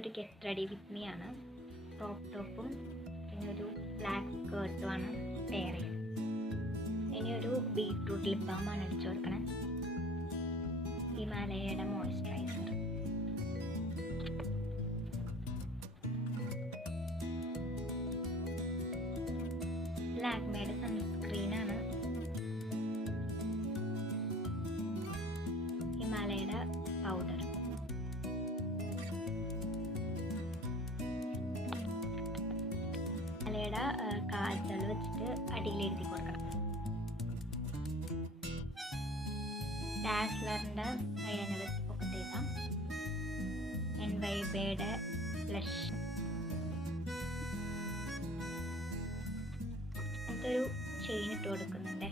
ഒരു get ready with me ആണ്. Crop ടോപ്പും പിന്നെ ഒരു ബ്ലാക്ക് സ്കേർട്ടുമാണ് പെയർ ചെയ്യുന്നത്. ഇനി ഒരു ബീട്രൂട്ട് ലിപ് ബാമാണ് അടിച്ചു കൊടുക്കണം. ഹിമാലയയുടെ മോയ്സ്ചറൈസർ, ലാക്മേയുടെ സൺസ്ക്രീനാണ്, ഹിമാലയയുടെ പൗഡർ, ഹിമാലയയുടെ കാജൽ വെച്ചിട്ട് അടിയിൽ എഴുതി കൊടുക്കണം. ഡാസ്ലറിൻ്റെ ഐലൈനർ വെച്ച് പൊക്കത്ത് എഴുതാം. എൻവൈബയുടെ ബ്ലഷ്, എന്നിട്ടൊരു ചെയിൻ ഇട്ട് കൊടുക്കുന്നുണ്ട്.